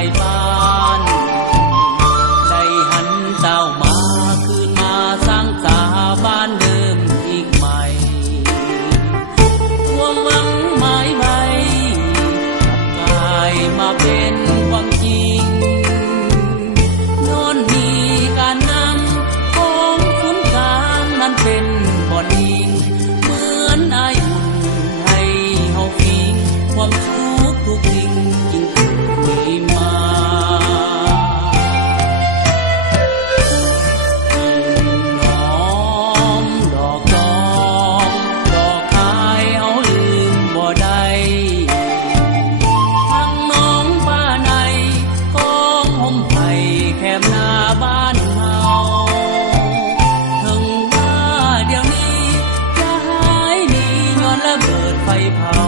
ายบ้านได้หันเจ้ามาคืนมาสร้างสาบ้านเดิมอีกใหม่ความหวังหมายไว้กลับกลายมาเป็นความจริงย้อนมีการนำของศูนย์กลางนั้นเป็นบ่อนยิงเหมือนไออุ่นให้เฮาฟิงความสุขทุกสิ่งยิ่งมีมาน้อมดอกจอกดอกคายเอาลืมบ่ได้ทั้งน้องป้าในของห่มไผ่แคบหน้าบ้านเฮาถึงว่าเดี๋ยวนี้จะหายหนีย้อนระเบิดไฟเผา